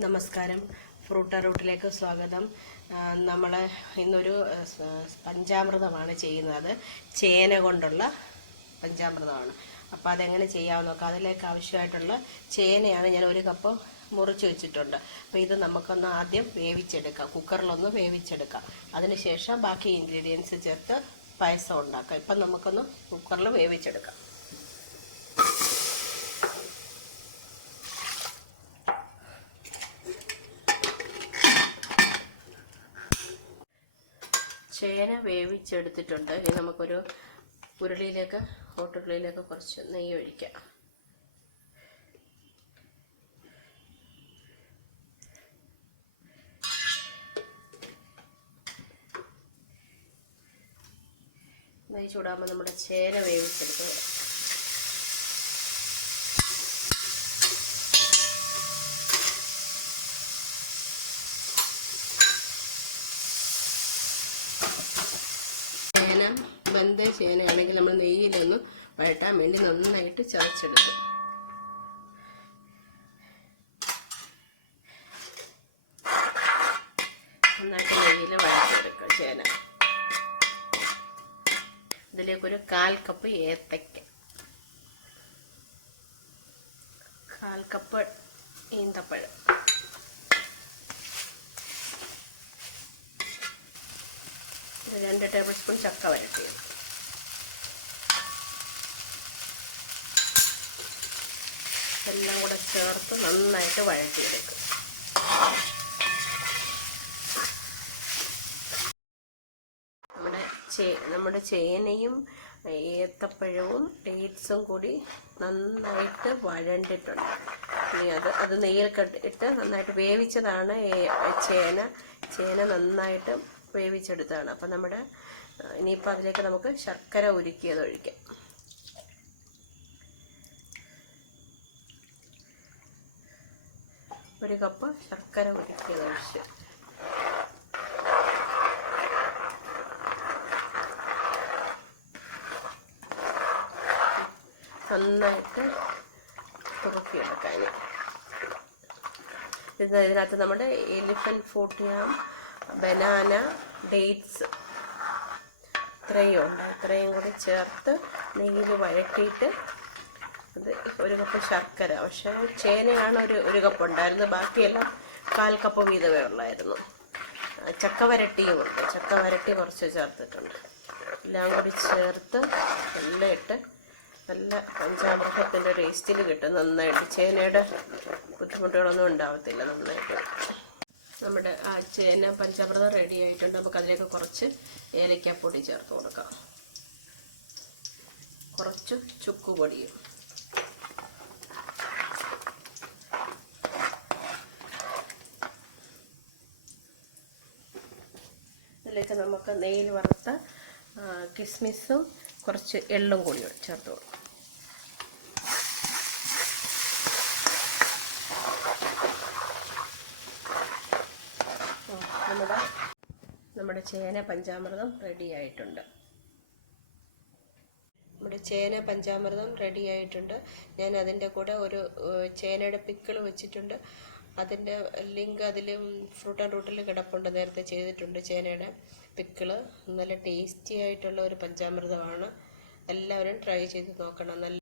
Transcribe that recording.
നമസ്കാരം. ഫ്രൂട്ട് റൂട്ടിലേക്ക് സ്വാഗതം. നമ്മൾ ഇന്നൊരു പഞ്ചാമൃതമാണ് ചെയ്യുന്നത്. ചേന കൊണ്ടുള്ള പഞ്ചാമൃതമാണ്. അപ്പോൾ അതെങ്ങനെ ചെയ്യാമെന്ന് നോക്കാം. അതിലേക്ക് ആവശ്യമായിട്ടുള്ള ചേനയാണ് ഞാൻ 1 കപ്പ് മുറിച്ച് വെച്ചിട്ടുണ്ട്. അപ്പോൾ ഇത് നമുക്കൊന്ന് ആദ്യം വേവിച്ചെടുക്കാം, കുക്കറിലൊന്ന് വേവിച്ചെടുക്കാം. അതിനുശേഷം ബാക്കി ഇൻഗ്രീഡിയൻസ് ചേർത്ത് പായസം ഉണ്ടാക്കാം. ഇപ്പം നമുക്കൊന്ന് കുക്കറിൽ വേവിച്ചെടുക്കാം. ചേന വേവിച്ചെടുത്തിട്ടുണ്ട്. ഇനി നമുക്കൊരു ഹോട്ടുരുളിയിലേക്ക് കുറച്ച് നെയ്യ് ഒഴിക്കാം. നെയ്യ് ചൂടാകുമ്പോൾ നമ്മുടെ ചേന വേവിച്ചെടുക്കുക. വെന്ത ചേനയാണെങ്കിൽ നമ്മൾ നെയ്യിലൊന്ന് വഴറ്റാൻ വേണ്ടി നന്നായിട്ട് ചതച്ചെടുക്കും. നന്നായിട്ട് നെയ്യിൽ വഴറ്റിയെടുക്കുക ചേന. ഇതിലേക്കൊരു 1/4 കപ്പ് ഏത്തയ്ക്ക, 1/4 കപ്പ് ഈന്തപ്പഴം, 2 ടേബിൾ സ്പൂൺ ചക്ക വരട്ടിയത്, എല്ലാം കൂടെ ചേർത്ത് നന്നായിട്ട് വഴറ്റിയെടുക്കും. നമ്മുടെ ചേനയും ഏത്തപ്പഴവും ഡേറ്റ്സും കൂടി നന്നായിട്ട് വഴണ്ടിട്ടുണ്ട്. ഇനി അത് നെയ്യിൽ ഇട്ട് നന്നായിട്ട് വേവിച്ചതാണ്. ചേന നന്നായിട്ട് വേവിച്ചെടുത്താണ്. അപ്പം ഇനിയിപ്പോൾ അതിലേക്ക് നമുക്ക് ശർക്കര ഉരുക്കിയത് ഒഴിക്കാം. ഒരു കപ്പ് ശർക്കര ഉരുക്കിയത് ഒഴിച്ച് നന്നായിട്ട് കുറുക്കിയെടുക്കാൻ. ഇതിനകത്ത് നമ്മുടെ എലിഫന്റ് ഫ്രൂട്ട് യാം, ബനാന, ഡേറ്റ്സ് ഇത്രയും കൂടി ചേർത്ത് നെയ്യിൽ വഴറ്റിയിട്ട് അത് 1 കപ്പ് ശർക്കര. പക്ഷേ ചേനയാണ് ഒരു കപ്പ് ഉണ്ടായിരുന്നത്, ബാക്കിയെല്ലാം 1/4 കപ്പ് വീതമേ ഉള്ളായിരുന്നു. ചക്ക വരട്ടിയും ഉണ്ട്, ചക്ക വരട്ടി കുറച്ച് ചേർത്തിട്ടുണ്ട്. എല്ലാം കൂടി ചേർത്ത് എല്ലാം ഇട്ട് നല്ല പഞ്ചാമൃതത്തിൻ്റെ ടേസ്റ്റിൽ കിട്ടും. നന്നായിട്ട് ചേനയുടെ ബുദ്ധിമുട്ടുകളൊന്നും ഉണ്ടാവത്തില്ല. നന്നായിട്ട് നമ്മുടെ ചേന പഞ്ചാമൃതം റെഡി ആയിട്ടുണ്ട്. നമുക്ക് അതിലേക്ക് കുറച്ച് ഏലക്കാപ്പൊടി ചേർത്ത് കൊടുക്കാം, കുറച്ച് ചുക്കുപൊടിയും. ഇതിലേക്ക് നമുക്ക് നെയ്യിൽ വറുത്ത കിസ്മിസും കുറച്ച് എള്ളും കൂടി ചേർത്ത് കൊടുക്കാം. നമ്മുടെ ചേന പഞ്ചാമൃതം റെഡി ആയിട്ടുണ്ട്. ഞാൻ അതിൻ്റെ കൂടെ ഒരു ചേനയുടെ പിക്കിൾ വെച്ചിട്ടുണ്ട്. അതിൻ്റെ ലിങ്ക് അതിൽ ഫ്രൂട്ട് ആൻഡ് റൂട്ടിൽ കിടപ്പുണ്ട്. നേരത്തെ ചെയ്തിട്ടുണ്ട് ചേനയുടെ പിക്കിള്. നല്ല ടേസ്റ്റി ആയിട്ടുള്ള ഒരു പഞ്ചാമൃതമാണ്. എല്ലാവരും ട്രൈ ചെയ്ത് നോക്കണം. നല്ല